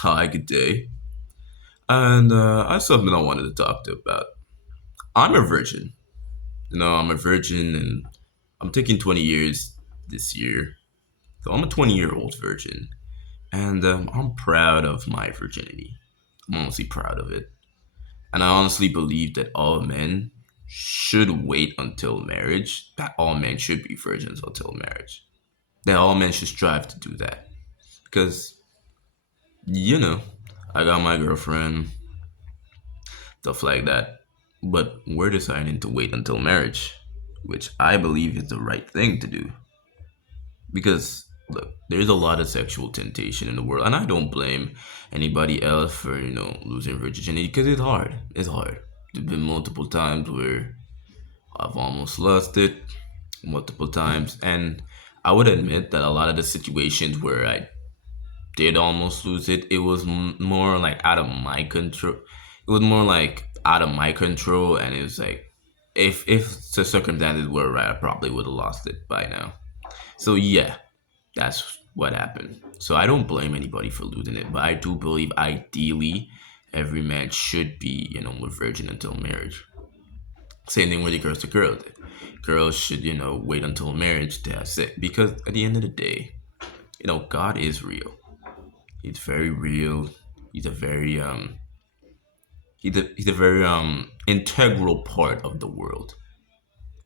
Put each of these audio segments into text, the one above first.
Hi, good day. And I have something I wanted to talk to about. I'm a virgin. I'm a virgin and I'm taking 20 years this year. So I'm a 20-year-old virgin. And I'm proud of my virginity. I'm honestly proud of it. And I honestly believe that all men should wait until marriage, that all men should be virgins until marriage. That all men should strive to do that. Because, you know, I got my girlfriend, stuff like that. But we're deciding to wait until marriage, which I believe is the right thing to do. Because, look, there's a lot of sexual temptation in the world, and I don't blame anybody else for, losing virginity because it's hard. It's hard. There's been multiple times where I've almost lost it, multiple times, and I would admit that a lot of the situations where I did almost lose it, it was more like out of my control. It was more like out of my control, and it was like if the circumstances were right, I probably would have lost it by now. So yeah, that's what happened. So I don't blame anybody for losing it, but I do believe ideally every man should be, a virgin until marriage. Same thing with the girls to girls. Girls should, wait until marriage to have sex because at the end of the day, God is real. He's very real. He's a very he's a very integral part of the world.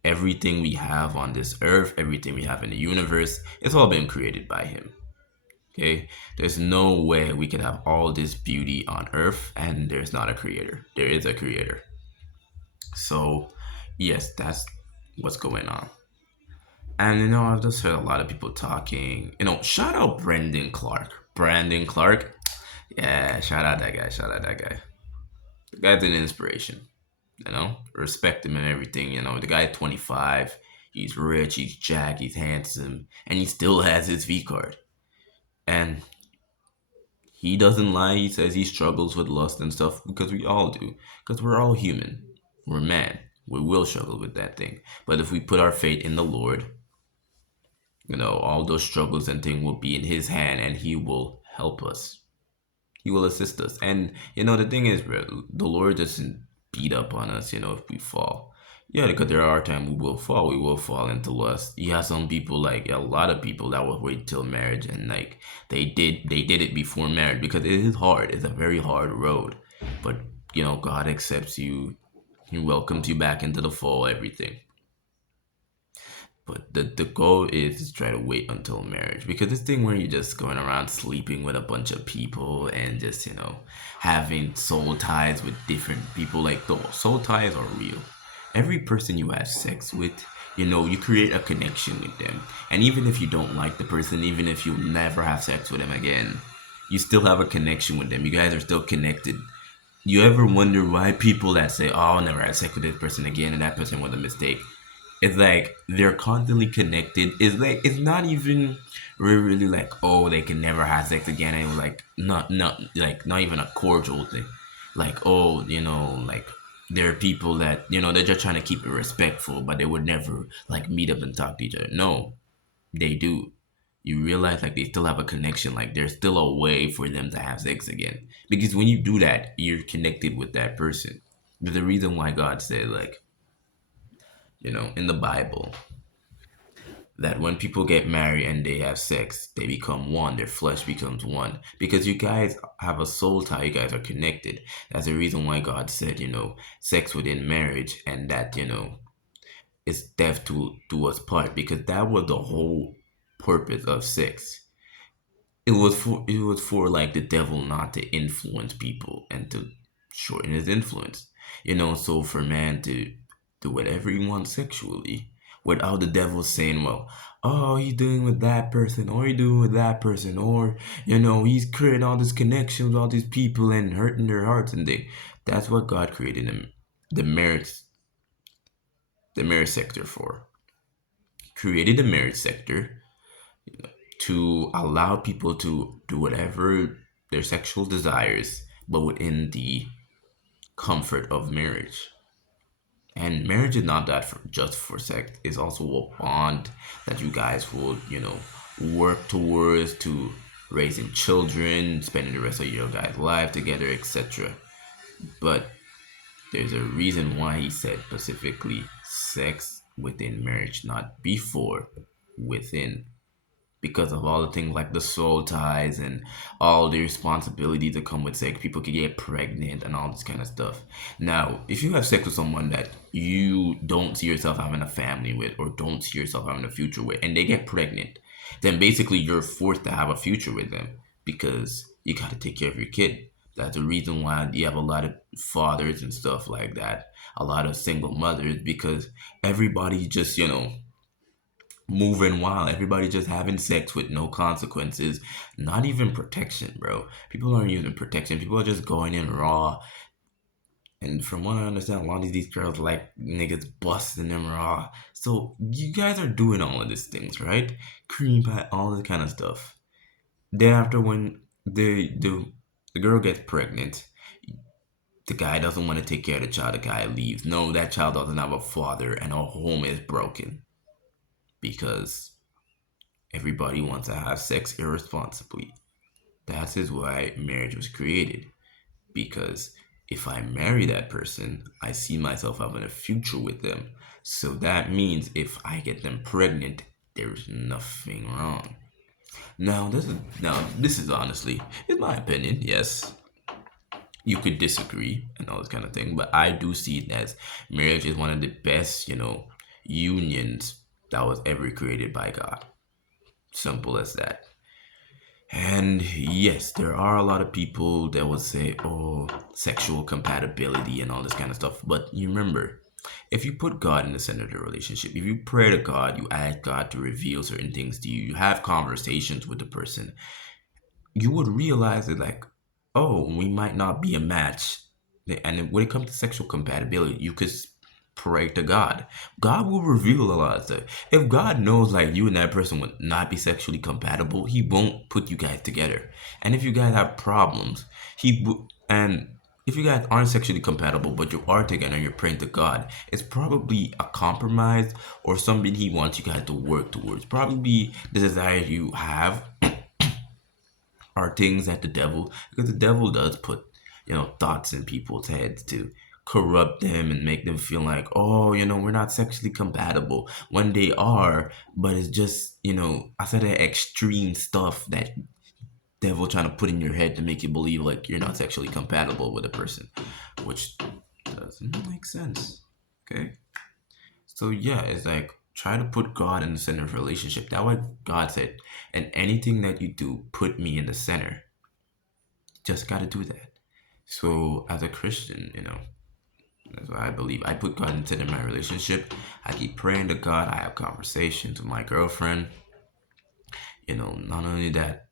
Everything we have on this earth, everything we have in the universe, it's all been created by him. Okay? There's no way we could have all this beauty on earth and there's not a creator. There is a creator. So, yes, that's what's going on. And I've just heard a lot of people talking. Shout out Brandon Clark. Brandon Clark. Yeah, shout out that guy. Shout out that guy. The guy's an inspiration. Respect him and everything. The guy 25. He's rich. He's jacked. He's handsome, and he still has his V card. And he doesn't lie. He says he struggles with lust and stuff because we all do. Because we're all human. We're man. We will struggle with that thing. But if we put our faith in the Lord, all those struggles and things will be in His hand, and He will help us. He will assist us. And the thing is, bro, the Lord doesn't beat up on us, if we fall. Yeah, because there are times we will fall. We will fall into lust. You have some people, like a lot of people, that will wait till marriage, and like they did it before marriage because it is hard. It's a very hard road. But God accepts you. He welcomes you back into the fold. Everything. But the goal is to try to wait until marriage because this thing where you're just going around sleeping with a bunch of people and just having soul ties with different people, like the soul ties are real. Every person you have sex with, you create a connection with them, and even if you don't like the person, even if you never have sex with them again, you still have a connection with them. You guys are still connected. You ever wonder why people that say, "Oh, I'll never have sex with this person again," and that person was a mistake? It's like they're constantly connected. It's like it's not even really like, oh, they can never have sex again, and like not like not even a cordial thing. Like, oh, like there are people that they're just trying to keep it respectful, but they would never like meet up and talk to each other. No, they do. You realize like they still have a connection. Like there's still a way for them to have sex again, because when you do that, you're connected with that person. There's a reason why God said, like, in the Bible, that when people get married and they have sex, they become one. Their flesh becomes one because you guys have a soul tie. You guys are connected. That's the reason why God said, sex within marriage, and that it's death to do us part, because that was the whole purpose of sex. It was for like the devil not to influence people and to shorten his influence. So for man to do whatever he wants sexually without the devil saying, well, oh, he's doing with that person, or he's doing with that person, or he's creating all this connection with all these people and hurting their hearts, and that's what God created him, the marriage the marriage sector for. Created the marriage sector to allow people to do whatever their sexual desires, but within the comfort of marriage. And marriage is not that just for sex. It's also a bond that you guys will, work towards to. raising children, spending the rest of your guys' life together, etc. But there's a reason why he said specifically sex within marriage, not before, within, because of all the things like the soul ties and all the responsibilities that come with sex. People can get pregnant and all this kind of stuff. Now, if you have sex with someone that you don't see yourself having a family with or don't see yourself having a future with, and they get pregnant, then basically you're forced to have a future with them because you got to take care of your kid. That's the reason why you have a lot of fathers and stuff like that, a lot of single mothers, because everybody just, moving wild. Everybody just having sex with no consequences, not even protection, bro. People aren't using protection. People are just going in raw. And from what I understand, a lot of these girls like niggas busting them raw. So you guys are doing all of these things, right? Cream pie, all that kind of stuff. Then after when the girl gets pregnant, the guy doesn't want to take care of the child. The guy leaves. No, that child doesn't have a father, and our home is broken because everybody wants to have sex irresponsibly. That is why marriage was created. Because if I marry that person, I see myself having a future with them. So that means if I get them pregnant, there's nothing wrong. Now this is honestly, in my opinion, yes, you could disagree and all this kind of thing, but I do see it as marriage is one of the best, unions that was ever created by God. Simple as that. And yes, there are a lot of people that would say, oh, sexual compatibility and all this kind of stuff. But you remember, if you put God in the center of the relationship, if you pray to God, you ask God to reveal certain things to you, you have conversations with the person, you would realize that, like, oh, we might not be a match. And when it comes to sexual compatibility, you could pray to God. God will reveal a lot of stuff. If God knows like you and that person would not be sexually compatible, He won't put you guys together. And if you guys have problems, and if you guys aren't sexually compatible but you are together and you're praying to God, it's probably a compromise or something He wants you guys to work towards. Probably the desire you have are things that the devil, because the devil does put, thoughts in people's heads to corrupt them and make them feel like, oh, we're not sexually compatible when they are, but it's just, I said that extreme stuff that devil trying to put in your head to make you believe like you're not sexually compatible with a person, which doesn't make sense. Okay. So yeah, it's like try to put God in the center of a relationship. That what God said. And anything that you do, put me in the center. Just gotta do that. So as a Christian, that's what I believe. I put God into my relationship. I keep praying to God. I have conversations with my girlfriend. Not only that,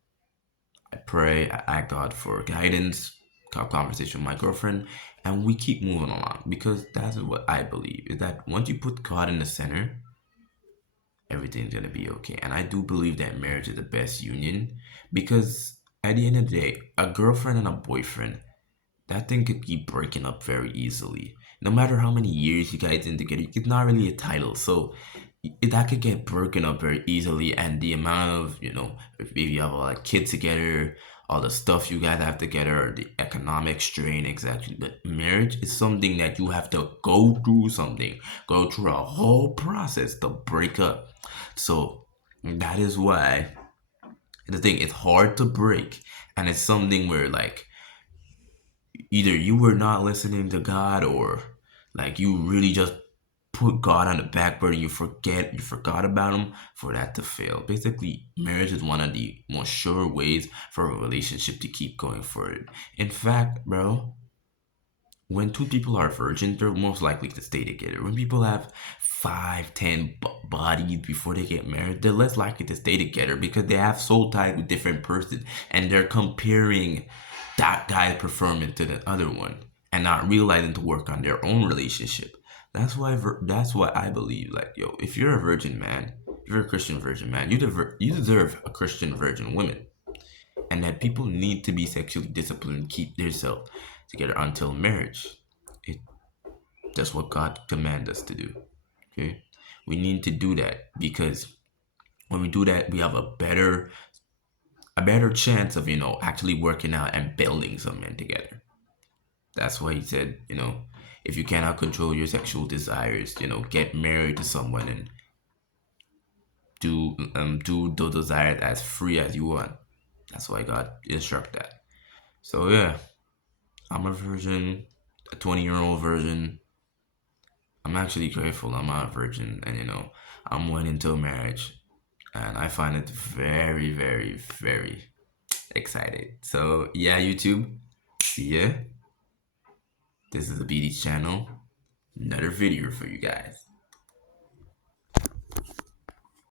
I pray, I ask God for guidance, have conversation with my girlfriend, and we keep moving along because that's what I believe is that once you put God in the center, everything's gonna be okay. And I do believe that marriage is the best union because at the end of the day, a girlfriend and a boyfriend, that thing could keep breaking up very easily. No matter how many years you guys in together, it's not really a title. So that could get broken up very easily. And the amount of, if you have a lot of kids together, all the stuff you guys have together, the economic strain, exactly. But marriage is something that you have to go through a whole process to break up. So that is why the thing is hard to break. And it's something where like either you were not listening to God or like you really just put God on the back burner, you forgot about him for that to fail. Basically, marriage is one of the most sure ways for a relationship to keep going forward. In fact, bro, when two people are virgin, they're most likely to stay together. When people have five, ten bodies before they get married, they're less likely to stay together because they have soul ties with different person and they're comparing that guy's performance to the other one and not realizing to work on their own relationship. That's why I believe like yo, if you're a virgin man, if you're a Christian virgin man, you deserve a Christian virgin woman, and that people need to be sexually disciplined and keep themselves together until marriage. It That's what God commands us to do. Okay, we need to do that because when we do that, we have a better a better chance of, actually working out and building something together. That's why he said, if you cannot control your sexual desires, get married to someone and do the desire as free as you want. That's why God instruct that. So yeah, I'm a virgin, a 20-year-old virgin. I'm actually grateful I'm not a virgin, and I'm went into a marriage, and I find it very, very, very excited. So yeah, YouTube, see ya. This is the BD channel. Another video for you guys.